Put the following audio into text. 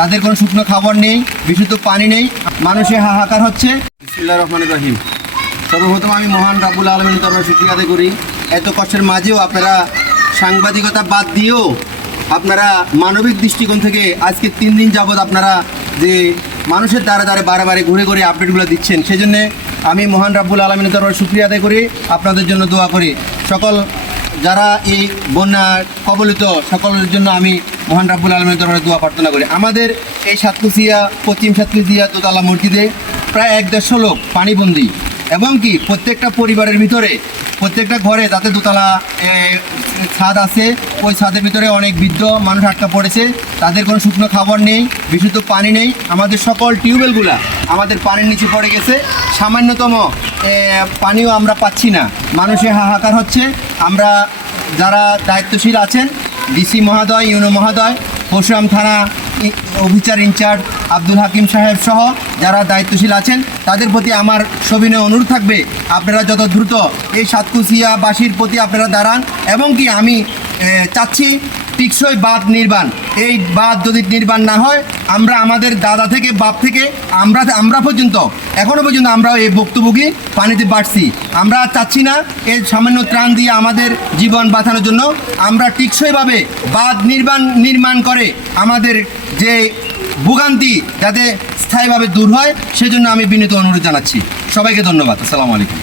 তাদের কোনো শুকনো খাবার নেই, বিশুদ্ধ পানি নেই, মানুষের হাহাকার হচ্ছে। বিসমিল্লাহির রহমানির রহিম। সর্বপ্রথম আমি মহান রাব্বুল আলামিনের দরবারে শুকরিয়া আদায় করি, এত কষ্টের মাঝেও আপনারা সাংবাদিকতা বাদ দিয়েও আপনারা মানবিক দৃষ্টিকোণ থেকে আজকে 3 দিন যাবৎ আপনারা যে মানুষের দ্বারা বারে ঘুরে ঘুরে আপডেটগুলো দিচ্ছেন, সেই জন্যে আমি মহান রাব্বুল আলামিনের দরবারে শুকরিয়া আদায় করি, আপনাদের জন্য দোয়া করি। সকল যারা এই বন্যা কবলিত সকলের জন্য আমি মহান রাব্বুল আলামিনের দরবারে দোয়া প্রার্থনা করি। আমাদের এই সাতকুচিয়া পশ্চিম সাতকুচিয়া দোতলা মসজিদে প্রায় 150 লোক পানিবন্দী, এবং কি প্রত্যেকটা পরিবারের ভিতরে প্রত্যেকটা ঘরে তাতে দোতলা ছাদ আছে, ওই ছাদের ভিতরে অনেক বৃদ্ধ মানুষ আটকা পড়েছে, তাদের কোনো শুকনো খাবার নেই, বিশুদ্ধ পানি নেই। আমাদের সকল টিউবওয়েলগুলা আমাদের পানির নিচে পড়ে গেছে, সামান্যতম পানিও আমরা পাচ্ছি না, মানুষের হাহাকার হচ্ছে। আমরা যারা দায়িত্বশীল আছেন, ডিসি মহোদয়, ইউনো মহোদয়, পরশুরাম থানা অফিসার ইনচার্জ আব্দুল হাকিম সাহেব সহ যারা দায়িত্বশীল আছেন, তাদের প্রতি আমার সবিনয় অনুরোধ থাকবে, আপনারা যত দ্রুত এই সাতকুচিয়াবাসীর প্রতি আপনারা দাঁড়ান। এবং কি আমি চাচ্ছি টিকসই বাঁধ নির্মাণ। এই বাঁধ যদি নির্মাণ না হয়, আমরা আমাদের দাদা থেকে বাপ থেকে আমরা পর্যন্ত এখনও পর্যন্ত আমরা এই ভুক্তভোগী পানিতে বাড়ছি। আমরা চাচ্ছি না এই সামান্য ত্রাণ দিয়ে আমাদের জীবন বাঁচানোর জন্য আমরা টিকসইভাবে বাঁধ নির্মাণ করে আমাদের যে ভোগান্তি যাতে স্থায়ীভাবে দূর হয়, সেজন্য আমি বিনীত অনুরোধ জানাচ্ছি। সবাইকে ধন্যবাদ। আসসালামু আলাইকুম।